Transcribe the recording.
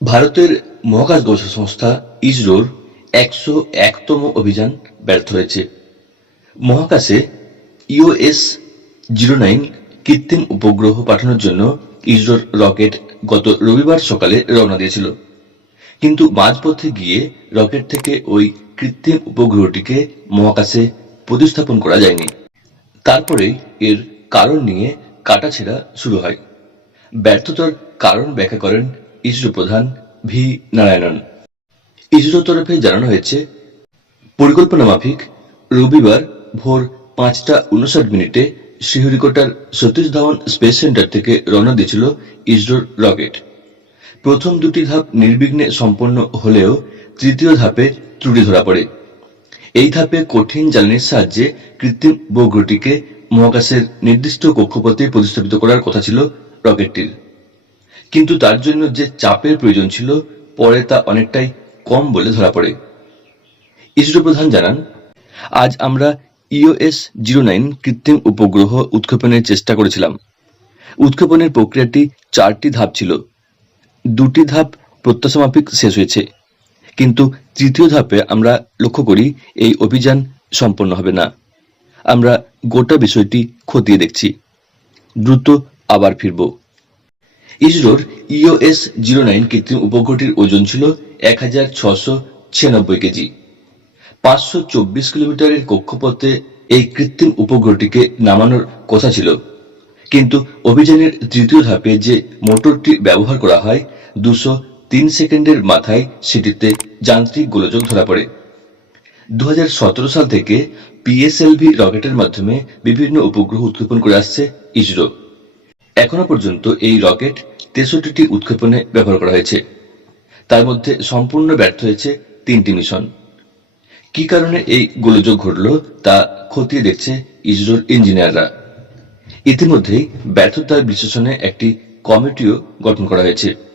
ভারতের মহাকাশ গবেষণা সংস্থা ইসরোর একশো একতম অভিযান ব্যর্থ হয়েছে। মহাকাশে ইওএস জিরো নাইন কৃত্রিম উপগ্রহ পাঠানোর জন্য ইসরোর রকেট গত রবিবার সকালে রওনা দিয়েছিল। কিন্তু মাঝপথে গিয়ে রকেট থেকে ওই কৃত্রিম উপগ্রহটিকে মহাকাশে প্রতিস্থাপন করা যায়নি। তারপরেই এর কারণ নিয়ে কাটাছেড়া শুরু হয়। ব্যর্থতার কারণ ব্যাখ্যা করেন ইসরো প্রধান ভি নারায়ণন। ইসরো তরফে জানানো হয়েছে, পরিকল্পনা মাফিক রবিবার ভোর পাঁচটা উনষাট মিনিটে শ্রীহরিকোটার সতীশ ধাওয়ান স্পেস সেন্টার থেকে রওনা দিয়েছিল ইসরোর রকেট। প্রথম দুটি ধাপ নির্বিঘ্নে সম্পন্ন হলেও তৃতীয় ধাপে ত্রুটি ধরা পড়ে। এই ধাপে কঠিন জ্বালানির সাহায্যে কৃত্রিম বগ্রটিকে মহাকাশের নির্দিষ্ট কক্ষপথে প্রতিস্থাপিত করার কথা ছিল রকেটটির। কিন্তু তার জন্য যে চাপের প্রয়োজন ছিল, পরে তা অনেকটাই কম বলে ধরা পড়ে। ইসরো প্রধান জানান, আজ আমরা ইওএস জিরো নাইন কৃত্রিম উপগ্রহ উৎক্ষেপণের চেষ্টা করেছিলাম। উৎক্ষেপণের প্রক্রিয়াটি চারটি ধাপ ছিল। দুটি ধাপ প্রত্যাশামাফিক শেষ হয়েছে। কিন্তু তৃতীয় ধাপে আমরা লক্ষ্য করি, এই অভিযান সম্পন্ন হবে না। আমরা গোটা বিষয়টি খতিয়ে দেখছি। দ্রুত আবার ফিরব। ইসরোর ইওএস জিরো নাইন কৃত্রিম উপগ্রহটির ওজন ছিল এক হাজার ছশো ছিয়ানব্বই কেজি। পাঁচশো চব্বিশ কিলোমিটারের কক্ষপথে এই কৃত্রিম উপগ্রহটিকে নামানোর কথা ছিল। কিন্তু অভিযানের তৃতীয় ধাপে যে মোটরটি ব্যবহার করা হয়, দুশো তিন সেকেন্ডের মাথায় সেটিতে যান্ত্রিক গোলযোগ ধরা পড়ে। দু হাজার সতেরো সাল থেকে পিএসএলভি রকেটের মাধ্যমে বিভিন্ন উপগ্রহ উৎক্ষেপণ করে আসছে ইসরো। এখনও পর্যন্ত এই রকেট তেষট্টিটি উৎক্ষেপণে ব্যবহার করা হয়েছে। তার মধ্যে সম্পূর্ণ ব্যর্থ হয়েছে তিনটি মিশন। কি কারণে এই গোলযোগ ঘটল তা খতিয়ে দেখছে ইসরোর ইঞ্জিনিয়াররা। ইতিমধ্যেই ব্যর্থতার বিশ্লেষণে একটি কমিটিও গঠন করা হয়েছে।